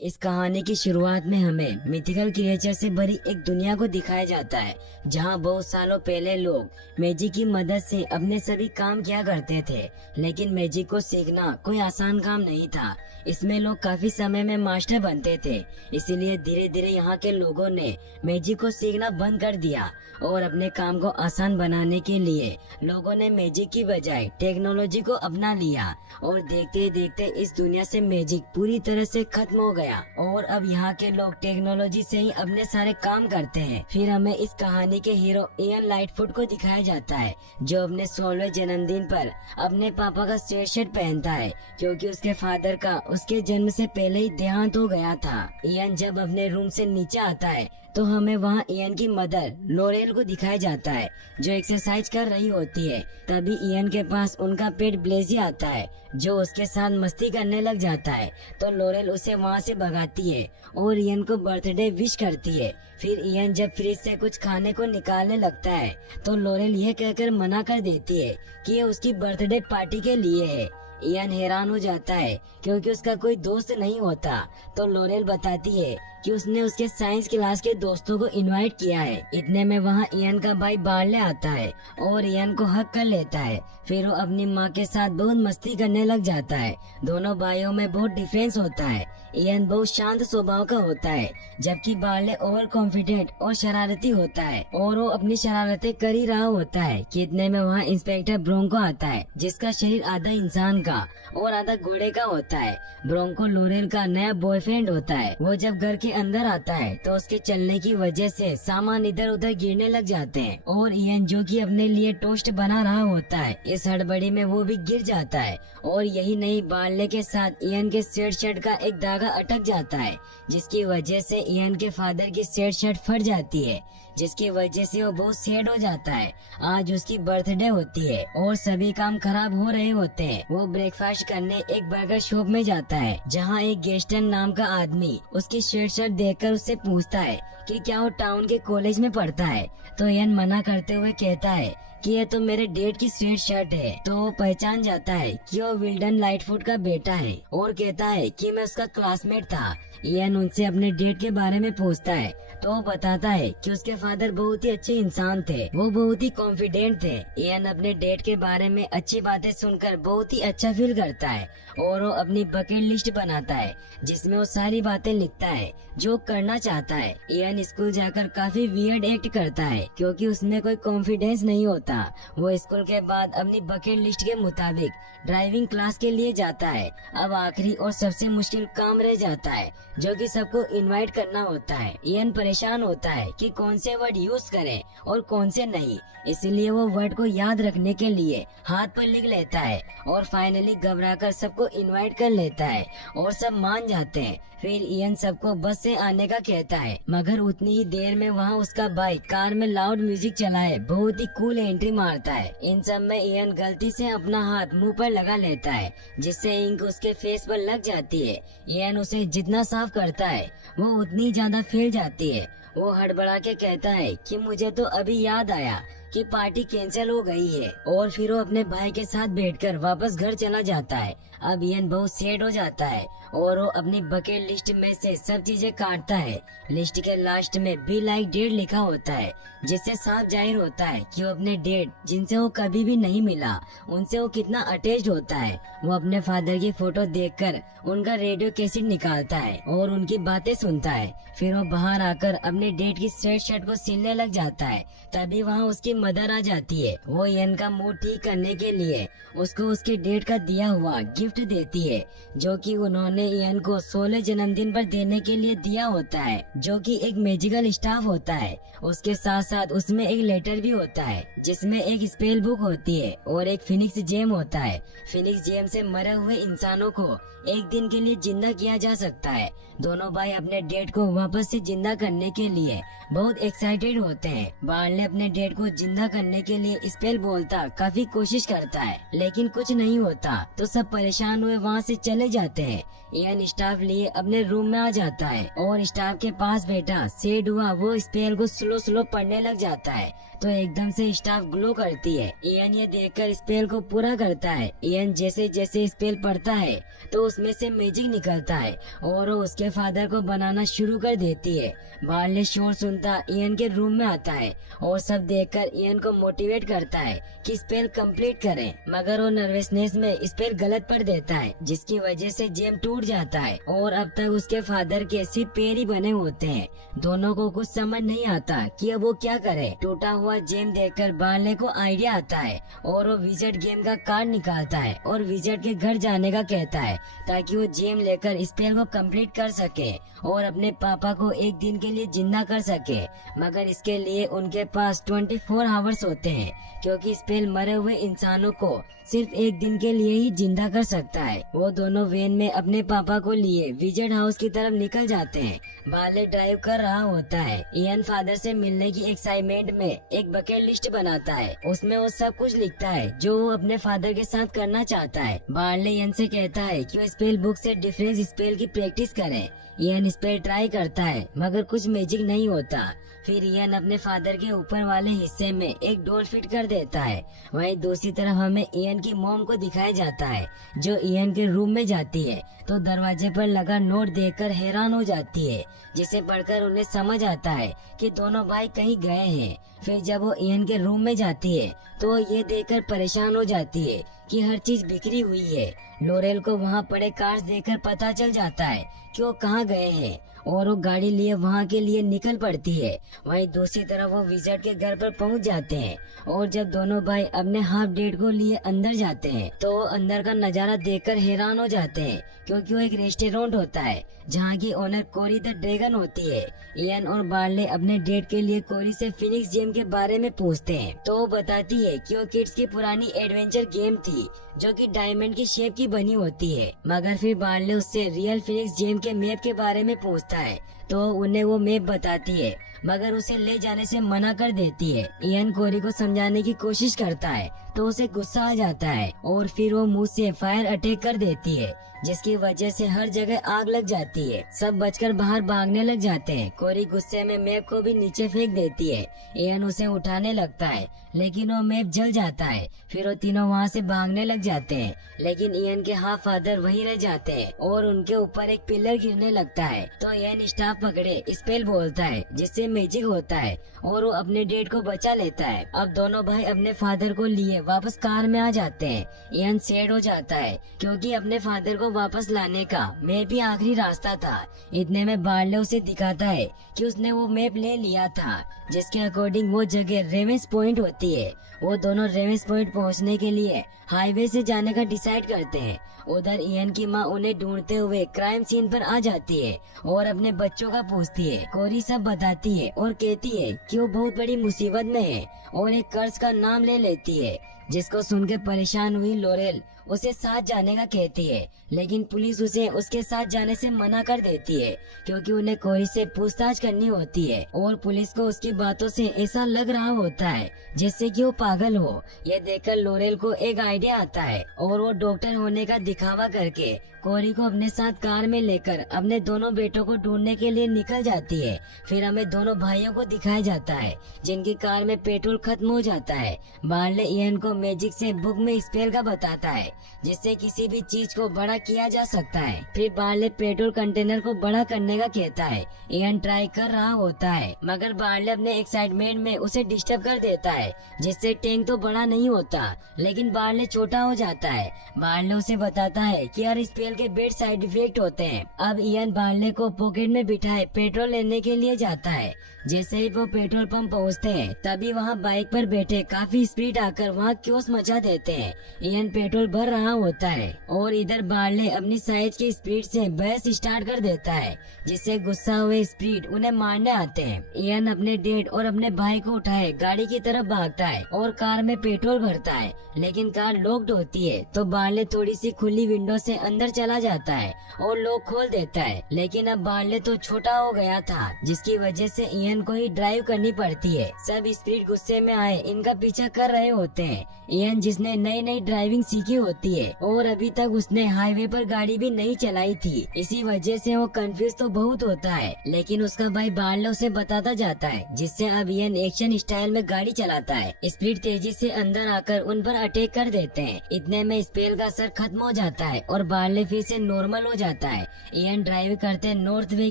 इस कहानी की शुरुआत में हमें मिथिकल क्रिएचर से भरी एक दुनिया को दिखाया जाता है, जहां बहुत सालों पहले लोग मैजिक की मदद से अपने सभी काम किया करते थे। लेकिन मैजिक को सीखना कोई आसान काम नहीं था। इसमें लोग काफी समय में मास्टर बनते थे। इसीलिए धीरे धीरे यहाँ के लोगों ने मैजिक को सीखना बंद कर दिया और अपने काम को आसान बनाने के लिए लोगों ने मैजिक की बजाय टेक्नोलॉजी को अपना लिया। और देखते देखते इस दुनिया से मैजिक पूरी तरह से खत्म हो गया और अब यहाँ के लोग टेक्नोलॉजी से ही अपने सारे काम करते हैं। फिर हमें इस कहानी के हीरो इयन लाइटफुट को दिखाया जाता है, जो अपने 16वें जन्मदिन पर अपने पापा का स्वेट शर्ट पहनता है, क्योंकि उसके फादर का उसके जन्म से पहले ही देहांत हो गया था। इयन जब अपने रूम से नीचे आता है तो हमें वहाँ इयन की मदर लोरेल को दिखाया जाता है, जो एक्सरसाइज कर रही होती है। तभी इयन के पास उनका पेट ब्लेजी आता है, जो उसके साथ मस्ती करने लग जाता है। तो लोरेल उसे वहाँ से भगाती है और इयन को बर्थडे विश करती है। फिर इयन जब फ्रिज से कुछ खाने को निकालने लगता है तो लोरेल यह कहकर मना कर देती है कि ये उसकी बर्थडे पार्टी के लिए है। इयन हैरान हो जाता है क्योंकि उसका कोई दोस्त नहीं होता। तो लोरेल बताती है कि उसने उसके साइंस क्लास के दोस्तों को इनवाइट किया है। इतने में वहाँ इयन का भाई बार्ले आता है और इयन को हक कर लेता है। फिर वो अपनी माँ के साथ बहुत मस्ती करने लग जाता है। दोनों भाइयों में बहुत डिफरेंस होता है। इयन बहुत शांत स्वभाव का होता है, जबकि बार्ले ओवर कॉन्फिडेंट और शरारती होता है और वो अपनी शरारतें कर ही रहा होता है कि इतने में वहाँ इंस्पेक्टर ब्रोंको आता है, जिसका शरीर आधा इंसान का और आधा घोड़े का होता है। ब्रोंको लोरेल का नया बॉयफ्रेंड होता है। वो जब घर के अंदर आता है तो उसके चलने की वजह से सामान इधर उधर गिरने लग जाते हैं और इयन, जो कि अपने लिए टोस्ट बना रहा होता है, इस हड़बड़ी में वो भी गिर जाता है। और यही नहीं, बार्ले के साथ इयन के स्वेट शर्ट का एक धागा अटक जाता है, जिसकी वजह से इयन के फादर की स्वेट शर्ट फट जाती है, जिसकी वजह से वो बहुत सैड हो जाता है। आज उसकी बर्थडे होती है और सभी काम खराब हो रहे होते हैं। वो ब्रेकफास्ट करने एक बर्गर शॉप में जाता है, जहाँ एक गेस्टन नाम का आदमी उसकी स्वेट शर्ट देखकर उससे पूछता है कि क्या वो टाउन के कॉलेज में पढ़ता है। तो इयन मना करते हुए कहता है कि ये तो मेरे डेट की स्वेट शर्ट है। तो वो पहचान जाता है कि वो विल्डन लाइटफुट का बेटा है और कहता है कि मैं उसका क्लासमेट था। इयन उनसे अपने डेट के बारे में पूछता है तो वो बताता है कि उसके फादर बहुत ही अच्छे इंसान थे, वो बहुत ही कॉन्फिडेंट थे। इयन अपने डेट के बारे में अच्छी बातें सुनकर बहुत ही अच्छा फील करता है और वो अपनी बकेट लिस्ट बनाता है, जिसमें वो सारी बातें लिखता है जो करना चाहता है। इयन स्कूल जाकर काफी वियर्ड एक्ट करता है, क्योंकि उसमें कोई कॉन्फिडेंस नहीं होता। वो स्कूल के बाद अपनी बकेट लिस्ट के मुताबिक ड्राइविंग क्लास के लिए जाता है। अब आखिरी और सबसे मुश्किल काम रह जाता है, जो कि सबको इनवाइट करना होता है। इयन परेशान होता है कि कौन से वर्ड यूज करें और कौन से नहीं, इसलिए वो वर्ड को याद रखने के लिए हाथ पर लिख लेता है और फाइनली घबराकर सबको इनवाइट कर लेता है और सब मान जाते हैं। फिर इयन सबको बस से आने का कहता है, मगर उतनी ही देर में वहाँ उसका भाई कार में लाउड म्यूजिक चलाए बहुत ही कूल एंट्री मारता है। इन सब में इयन गलती से अपना हाथ मुंह पर लगा लेता है, जिससे इंक उसके फेस पर लग जाती है। इयन उसे जितना साफ करता है वो उतनी ज्यादा फैल जाती है। वो हड़बड़ा के कहता है कि मुझे तो अभी याद आया कि पार्टी कैंसिल हो गई है, और फिर वो अपने भाई के साथ बैठकर वापस घर चला जाता है। अब इयन बहुत सैड हो जाता है और वो अपनी बकेट लिस्ट में से सब चीजें काटता है। लिस्ट के लास्ट में बी लाइक डेट लिखा होता है, जिससे साफ जाहिर होता है कि वो अपने डेट, जिनसे वो कभी भी नहीं मिला, उनसे वो कितना अटैच्ड होता है। वो अपने फादर की फोटो देखकर उनका रेडियो कैसेट निकालता है और उनकी बातें सुनता है। फिर वो बाहर आकर अपने डेट की स्वेट शर्ट को सिलने लग जाता है। तभी वहाँ उसकी मदर आ जाती है। वो इयन का मूड ठीक करने के लिए उसको उसके डेट का दिया हुआ गिफ्ट देती है, जो कि उन्होंने इयन को 16 जन्मदिन पर देने के लिए दिया होता है, जो कि एक मैजिकल स्टाफ होता है। उसके साथ साथ उसमें एक लेटर भी होता है, जिसमें एक स्पेल बुक होती है और एक फिनिक्स जेम होता है। फिनिक्स जेम से मरे हुए इंसानों को एक दिन के लिए जिंदा किया जा सकता है। दोनों भाई अपने डेट को वापस से जिंदा करने के लिए बहुत एक्साइटेड होते हैं। बार्ले अपने डेट को जिंदा जिंदा करने के लिए स्पेल बोलता काफी कोशिश करता है, लेकिन कुछ नहीं होता। तो सब परेशान हुए वहाँ से चले जाते हैं। इयन स्टाफ लिए अपने रूम में आ जाता है और स्टाफ के पास बैठा सेड हुआ वो स्पेल को स्लो पढ़ने लग जाता है। तो एकदम से स्टाफ ग्लो करती है। इयन ये देखकर स्पेल को पूरा करता है। इयन जैसे जैसे स्पेल पढ़ता है तो उसमें से मैजिक निकलता है और वो उसके फादर को बनाना शुरू कर देती है। बार्ले शोर सुनता इयन के रूम में आता है और सब देखकर इयन को मोटिवेट करता है कि स्पेल कंप्लीट करे, मगर वो नर्वसनेस में स्पेल गलत पढ़ देता है, जिसकी वजह से जेम टूट जाता है और अब तक उसके फादर के सिर्फ पैर ही बने होते हैं। दोनों को कुछ समझ नहीं आता कि अब वो क्या करे। टूटा हुआ जेम देखकर बार्ले को आइडिया आता है और वो विजट गेम का कार्ड निकालता है और विजट के घर जाने का कहता है ताकि वो जेम लेकर स्पेल को कंप्लीट कर सके और अपने पापा को एक दिन के लिए जिंदा कर सके। मगर इसके लिए उनके पास 24 आवर्स होते हैं, क्योंकि स्पेल मरे हुए इंसानों को सिर्फ एक दिन के लिए ही जिंदा कर सकता है। वो दोनों वैन में अपने पापा को लिए विजट हाउस की तरफ निकल जाते हैं। बार्ले ड्राइव कर रहा होता है। इयन फादर से मिलने की एक्साइटमेंट में एक बकेट लिस्ट बनाता है। उसमें वो सब कुछ लिखता है जो वो अपने फादर के साथ करना चाहता है। बार्ले इयन से कहता है कि वो स्पेल बुक से डिफरेंस स्पेल की प्रैक्टिस करे। इयन स्पेल ट्राई करता है मगर कुछ मैजिक नहीं होता। फिर इयन अपने फादर के ऊपर वाले हिस्से में एक डोर फिट कर देता है। वहीं दूसरी तरफ हमें इयन की मॉम को दिखाया जाता है जो इयन के रूम में जाती है तो दरवाजे पर लगा नोट देखकर हैरान हो जाती है, जिसे पढ़कर उन्हें समझ आता है कि दोनों भाई कहीं गए हैं। फिर जब वो इयन के रूम में जाती है तो ये देखकर परेशान हो जाती है कि हर चीज बिखरी हुई है। लोरेल को वहाँ पड़े कार्ड्स देखकर पता चल जाता है कि वो कहाँ गए हैं और वो गाड़ी लिए वहाँ के लिए निकल पड़ती है। वहीं दूसरी तरफ वो विजट के घर पर पहुँच जाते हैं और जब दोनों भाई अपने हाफ डेट को लिए अंदर जाते हैं तो वो अंदर का नजारा देखकर हैरान हो जाते हैं, क्योंकि वो एक रेस्टोरेंट होता है जहाँ की ओनर कोरी द ड्रैगन होती है। इयन और बार्ले अपने डेट के लिए कोरी से फिनिक्स जेम के बारे में पूछते हैं तो वो बताती है कि वो किड्स की पुरानी एडवेंचर गेम थी जो कि डायमंड की शेप की बनी होती है। मगर फिर बार्ले उससे रियल फिनिक्स जेम के मैप के बारे में पूछता है तो उन्हें वो मैप बताती है, मगर उसे ले जाने से मना कर देती है। इयन कोरी को समझाने की कोशिश करता है तो उसे गुस्सा आ जाता है और फिर वो मुंह से फायर अटैक कर देती है, जिसकी वजह से हर जगह आग लग जाती है। सब बचकर बाहर भागने लग जाते हैं। कोरी गुस्से में मैप को भी नीचे फेंक देती है। इयन उसे उठाने लगता है लेकिन वो मैप जल जाता है। फिर वो तीनों वहाँ से भागने लग जाते हैं, लेकिन इयन के हाफ फादर वहीं रह जाते हैं और उनके ऊपर एक पिलर गिरने लगता है। तो इयन स्टाफ पकड़े स्पेल बोलता है जिससे मैजिक होता है और वो अपने डेड को बचा लेता है। अब दोनों भाई अपने फादर को लिए वापस कार में आ जाते हैं। इयन सैड हो जाता है क्योंकि अपने फादर को वापस लाने का मैप भी आखिरी रास्ता था। इतने में बार्ले उसे दिखाता है कि उसने वो मैप ले लिया था जिसके अकॉर्डिंग वो जगह रेवेंस पॉइंट होती है। वो दोनों रेवेंस पॉइंट पहुंचने के लिए हाईवे से जाने का डिसाइड करते हैं। उधर इयन की माँ उन्हें ढूंढते हुए क्राइम सीन पर आ जाती है और अपने बच्चों का पूछती है। कोरी सब बताती है और कहती है कि वो बहुत बड़ी मुसीबत में है और एक कर्ज का नाम ले लेती है, जिसको सुनकर परेशान हुई लोरेल उसे साथ जाने का कहती है, लेकिन पुलिस उसे उसके साथ जाने से मना कर देती है क्योंकि उन्हें कोरी से पूछताछ करनी होती है और पुलिस को उसकी बातों से ऐसा लग रहा होता है जैसे कि वो पागल हो। यह देखकर लोरेल को एक आइडिया आता है और वो डॉक्टर होने का दिखावा करके कोरी को अपने साथ कार में लेकर अपने दोनों बेटों को ढूंढने के लिए निकल जाती है। फिर हमें दोनों भाइयों को दिखाया जाता है जिनकी कार में पेट्रोल खत्म हो जाता है। बार्ले इयन को मैजिक से बुक में स्पेल का बताता है जिससे किसी भी चीज को बड़ा किया जा सकता है। फिर बार्ले पेट्रोल कंटेनर को बड़ा करने का कहता है। इयन ट्राई कर रहा होता है मगर बार्ले अपने एक्साइटमेंट में उसे डिस्टर्ब कर देता है, जिससे टैंक तो बड़ा नहीं होता लेकिन बार्ले छोटा हो जाता है। बार्ले उसे बताता है कि हर स्पेल के बेड साइड इफेक्ट होते हैं। अब इयन बार्ले को पॉकेट में बिठाए पेट्रोल लेने के लिए जाता है। जैसे ही वो पेट्रोल पंप पहुंचते हैं तभी वहां बाइक पर बैठे काफी स्पीड आकर वहां क्योस मचा देते हैं। इयन पेट्रोल भर रहा होता है और इधर बार्ले अपनी साइज की स्पीड से बहस स्टार्ट कर देता है, जिससे गुस्सा हुए स्पीड उन्हें मारने आते हैं। इयन अपने डेड और अपने भाई को उठाए गाड़ी की तरफ भागता है और कार में पेट्रोल भरता है, लेकिन कार लॉक्ड होती है। तो बार्ले थोड़ी सी खुली विंडो से अंदर चला जाता है और लॉक खोल देता है, लेकिन अब बार्ले तो छोटा हो गया था, जिसकी वजह से इयन को ही ड्राइव करनी पड़ती है। सब स्पीड गुस्से में आए इनका पीछा कर रहे होते हैं। इयन जिसने नई नई ड्राइविंग सीखी होती है और अभी तक उसने हाईवे पर गाड़ी भी नहीं चलाई थी, इसी वजह से वो कंफ्यूज तो बहुत होता है, लेकिन उसका भाई बार्ले उसे बताता जाता है, जिससे अब इयन एक्शन स्टाइल में गाड़ी चलाता है। स्पीड तेजी से अंदर आकर उन पर अटैक कर देते हैं। इतने में स्पेल का असर खत्म हो जाता है और बार्ले फिर से नॉर्मल हो जाता है। इयन ड्राइव करते नॉर्थ वे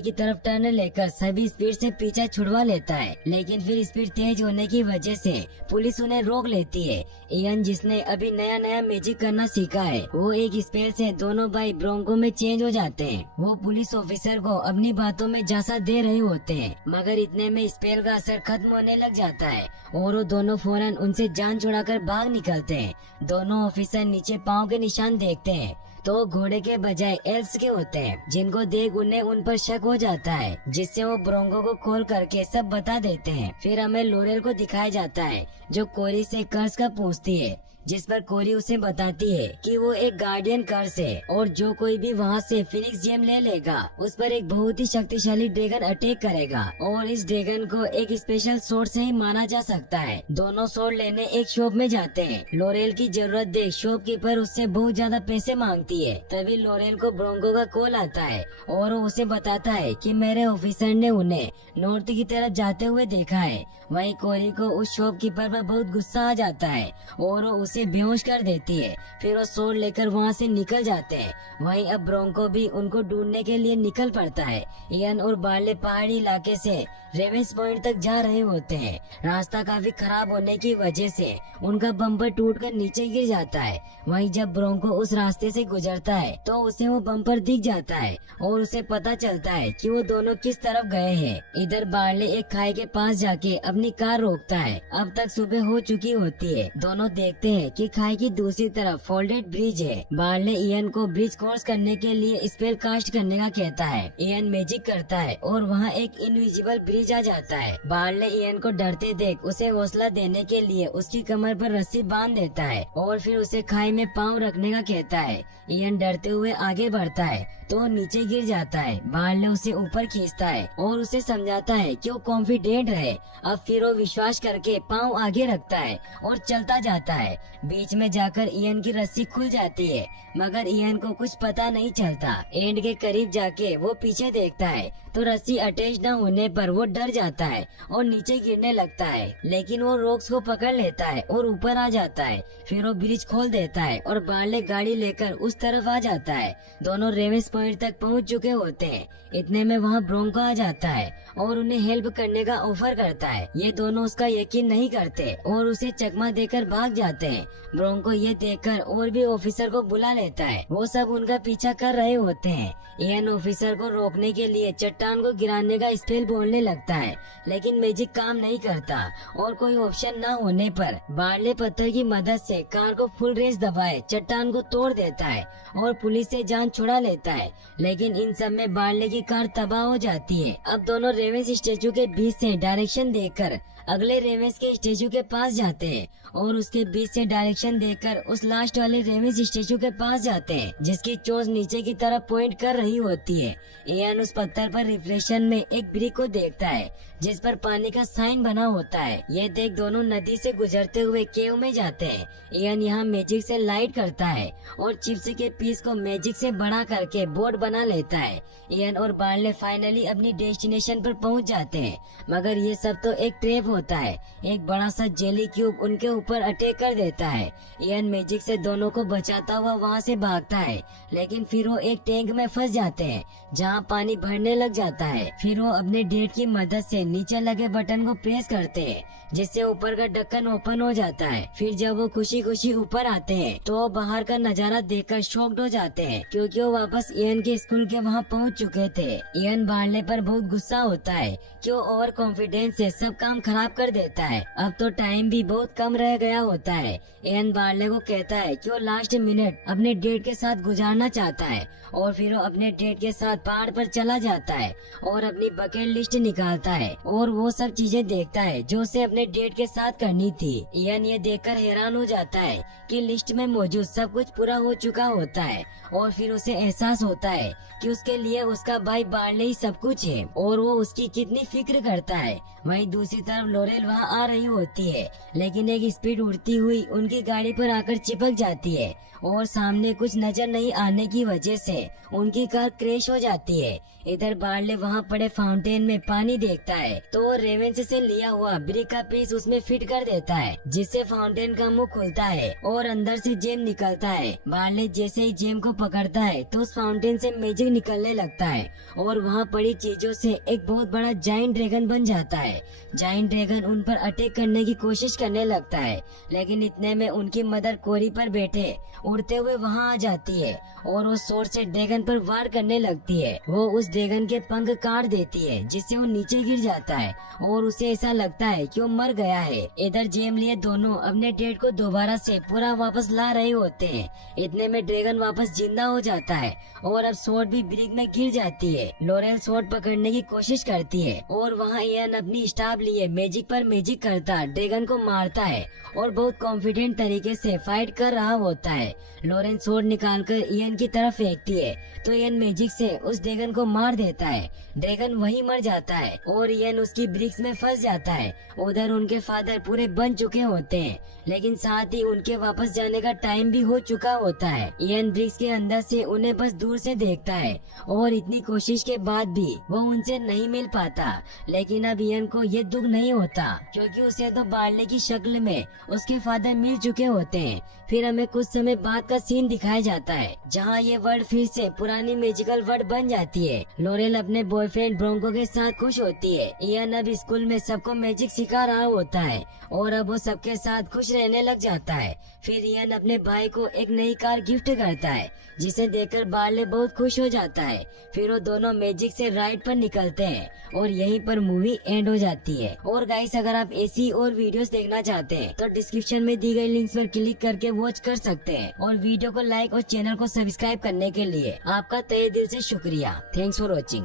की तरफ टर्न लेकर सभी स्पीड से पीछा छुड़वा लेता है, लेकिन फिर स्पीड तेज होने की वजह से पुलिस उन्हें रोक लेती है। इयन जिसने अभी नया नया मैजिक करना सीखा है, वो एक स्पेल से दोनों भाई ब्रोंको में चेंज हो जाते हैं। वो पुलिस ऑफिसर को अपनी बातों में झांसा दे रहे होते हैं, मगर इतने में स्पेल का असर खत्म होने लग जाता है और वो दोनों फौरन उनसे जान छुड़ाकर भाग निकलते हैं। दोनों ऑफिसर नीचे पाँव के निशान देखते हैं तो घोड़े के बजाय एल्स के होते हैं, जिनको देख उन्हें उन पर शक हो जाता है, जिससे वो ब्रोंको को कॉल करके सब बता देते हैं। फिर हमें लोरेल को दिखाया जाता है, जो कोरी से कर्ज का पूछती है, जिस पर कोरी उसे बताती है कि वो एक गार्डियन कर्स है और जो कोई भी वहाँ से फिनिक्स जेम ले लेगा उस पर एक बहुत ही शक्तिशाली ड्रैगन अटैक करेगा और इस ड्रैगन को एक स्पेशल सोर्ड से ही माना जा सकता है। दोनों सोर्ड लेने एक शॉप में जाते हैं। लोरेल की जरूरत देख शॉपकीपर उससे बहुत ज्यादा पैसे मांगती है। तभी लोरेल को ब्रोंको का कॉल आता है और वो उसे बताता है कि मेरे ऑफिसर ने उन्हें नॉर्थ की तरफ जाते हुए देखा है। वहीं कोरी को उस शॉपकीपर पर बहुत गुस्सा आ जाता है और वो उसे बेहोश कर देती है। फिर वो सोड लेकर वहाँ से निकल जाते हैं। वहीं अब ब्रोंको भी उनको ढूंढने के लिए निकल पड़ता है। इयन और बार्ले पहाड़ी इलाके से रेवेंस पॉइंट तक जा रहे होते हैं। रास्ता काफी खराब होने की वजह से उनका बम्पर टूटकर नीचे गिर जाता है। वहीं जब ब्रोंको उस रास्ते से गुजरता है तो उसे वो बम्पर दिख जाता है और उसे पता चलता है कि वो दोनों किस तरफ गए हैं। इधर बार्ले एक खाई के पास जाके अपनी कार रोकता है। अब तक सुबह हो चुकी होती है। दोनों देखते हैं कि खाई की दूसरी तरफ फोल्डेड ब्रिज है। बार्ले इयन को ब्रिज क्रॉस करने के लिए स्पेल कास्ट करने का कहता है। इयन मैजिक करता है और वहाँ एक इनविजिबल ब्रिज आ जाता है। बार्ले इयन को डरते देख उसे हौसला देने के लिए उसकी कमर पर रस्सी बांध देता है और फिर उसे खाई में पाँव रखने का कहता है। इयन डरते हुए आगे बढ़ता है तो नीचे गिर जाता है। बार्ले उसे ऊपर खींचता है और उसे समझाता है कि वो कॉन्फिडेंट रहे। अब फिर वो विश्वास करके पाँव आगे रखता है और चलता जाता है। बीच में जाकर इयन की रस्सी खुल जाती है, मगर इयन को कुछ पता नहीं चलता। एंड के करीब जाके वो पीछे देखता है तो रस्सी अटैच न होने पर वो डर जाता है और नीचे गिरने लगता है, लेकिन वो रोक्स को पकड़ लेता है और ऊपर आ जाता है। फिर वो ब्रिज खोल देता है और बार्ले गाड़ी लेकर उस तरफ आ जाता है। दोनों रेवेंस पॉइंट तक पहुंच चुके होते हैं। इतने में वहाँ ब्रोंको आ जाता है और उन्हें हेल्प करने का ऑफर करता है। ये दोनों उसका यकीन नहीं करते और उसे चकमा देकर भाग जाते हैं। ब्रोंको ये देखकर और भी ऑफिसर को बुला लेता है। वो सब उनका पीछा कर रहे होते हैं। इयन ऑफिसर को रोकने के लिए चट्टान को गिराने का स्पेल बोलने लगता है, लेकिन मैजिक काम नहीं करता और कोई ऑप्शन न होने पर बार्ले पत्थर की मदद से कार को फुल रेस दबाए चट्टान को तोड़ देता है और पुलिस से जान छुड़ा लेता है। लेकिन इन सब में बार्ले की कार तबाह हो जाती है। अब दोनों रेवेंस स्टेचू के बीच से डायरेक्शन देकर अगले रेवेंस के स्टेचू के पास जाते हैं और उसके बीच से डायरेक्शन देकर उस लास्ट वाले रेवेंस स्टेचू के पास जाते हैं, जिसकी चोंच नीचे की तरफ पॉइंट कर रही होती है। इयन उस पत्थर पर रिफ्लेक्शन में एक ब्रिक को देखता है जिस पर पानी का साइन बना होता है। ये देख दोनों नदी से गुजरते हुए केव में जाते हैं। इयन यहाँ मैजिक से लाइट करता है और चिप्स के पीस को मैजिक से बड़ा करके बोर्ड बना लेता है। इयन और बार्ले फाइनली अपनी डेस्टिनेशन पर पहुँच जाते हैं, मगर ये सब तो एक ट्रैप होता है। एक बड़ा सा जेली क्यूब उनके ऊपर अटैक कर देता है। इयन मैजिक से दोनों को बचाता हुआ वहाँ से भागता है, लेकिन फिर वो एक टैंक में फंस जाते हैं जहाँ पानी भरने लग जाता है। फिर वो अपने डेट की मदद से नीचे लगे बटन को प्रेस करते हैं, जिससे ऊपर का ढक्कन ओपन हो जाता है। फिर जब वो खुशी खुशी ऊपर आते हैं तो वो बाहर का नजारा देखकर शॉक्ड हो जाते हैं, क्योंकि वो वापस इयन के स्कूल के वहाँ पहुँच चुके थे। इयन बार्ले पर बहुत गुस्सा होता है कि वो ओवर कॉन्फिडेंस से सब काम खराब कर देता है। अब तो टाइम भी बहुत कम रह गया होता है। इयन बार्ले को कहता है कि वो लास्ट मिनट अपने डेट के साथ गुजारना चाहता है और फिर वो अपने डेट के साथ पहाड़ पर चला जाता है और अपनी बकेट लिस्ट निकालता है और वो सब चीजें देखता है जो उसे अपने डेट के साथ करनी थी। इयन ये देखकर हैरान हो जाता है कि लिस्ट में मौजूद सब कुछ पूरा हो चुका होता है और फिर उसे एहसास होता है कि उसके लिए उसका भाई बार्ले ही सब कुछ है और वो उसकी कितनी फिक्र करता है। वहीं दूसरी तरफ लोरेल वहाँ आ रही होती है, लेकिन एक स्पीड उड़ती हुई उनकी गाड़ी पर आकर चिपक जाती है और सामने कुछ नजर नहीं आने की वजह से उनकी कार क्रैश हो जाती है। इधर बार्ले वहाँ पड़े फाउंटेन में पानी देखता है तो वो रेवेंस से लिया हुआ ब्रिक का पीस उसमें फिट कर देता है, जिससे फाउंटेन का मुंह खुलता है और अंदर से जेम निकलता है। बार्ले जैसे ही जेम को पकड़ता है तो उस फाउंटेन से मैजिक निकलने लगता है और वहाँ पड़ी चीजों से एक बहुत बड़ा जाइंट ड्रैगन बन जाता है। जाइंट ड्रैगन उन पर अटैक करने की कोशिश करने लगता है, लेकिन इतने में उनकी मदर कोरी पर बैठे उड़ते हुए वहाँ आ जाती है और वो स्वॉर्ड से ड्रैगन पर वार करने लगती है। वो उस ड्रैगन के पंख काट देती है, जिससे वो नीचे गिर जाता है और उसे ऐसा लगता है कि वो मर गया है। इधर जेम लिए दोनों अपने डेट को दोबारा से पूरा वापस ला रहे होते हैं। इतने में ड्रैगन वापस जिंदा हो जाता है और अब स्वॉर्ड भी ब्रिक में गिर जाती है। लोरेल स्वॉर्ड पकड़ने की कोशिश करती है और वहाँ इयन अपनी स्टाफ लिए मैजिक पर मैजिक करता ड्रैगन को मारता है और बहुत कॉन्फिडेंट तरीके से फाइट कर रहा होता है। लोरेल स्वॉर्ड निकालकर इयन की तरफ फेंकती है तो इयन मैजिक से उस ड्रैगन को मार देता है। ड्रैगन वहीं मर जाता है और इयन उसकी ब्रिक्स में फंस जाता है। उधर उनके फादर पूरे बन चुके होते हैं, लेकिन साथ ही उनके वापस जाने का टाइम भी हो चुका होता है। इयन ब्रिक्स के अंदर से उन्हें बस दूर से देखता है और इतनी कोशिश के बाद भी वो उनसे नहीं मिल पाता। लेकिन अब इयन को ये दुख नहीं होता क्योंकि उसे तो बार्ले की शक्ल में उसके फादर मिल चुके होते हैं। फिर हमें कुछ समय बाद का सीन दिखाया जाता है जहाँ ये वर्ल्ड फिर से पुरानी मैजिकल वर्ल्ड बन जाती है। लोरेल अपने बॉयफ्रेंड ब्रोंको के साथ खुश होती है। इयन अब स्कूल में सबको मैजिक सिखा रहा होता है और अब वो सबके साथ खुश रहने लग जाता है। फिर इयन अपने भाई को एक नई कार गिफ्ट करता है, जिसे देखकर बार्ले बहुत खुश हो जाता है। फिर वो दोनों मैजिक से राइड पर निकलते हैं और यहीं पर मूवी एंड हो जाती है। और गाइस, अगर आप ऐसी और वीडियोस देखना चाहते हैं तो डिस्क्रिप्शन में दी गई लिंक्स पर क्लिक करके वॉच कर सकते हैं। और वीडियो को लाइक और चैनल को सब्सक्राइब करने के लिए आपका तहे दिल से शुक्रिया। Thanks for watching.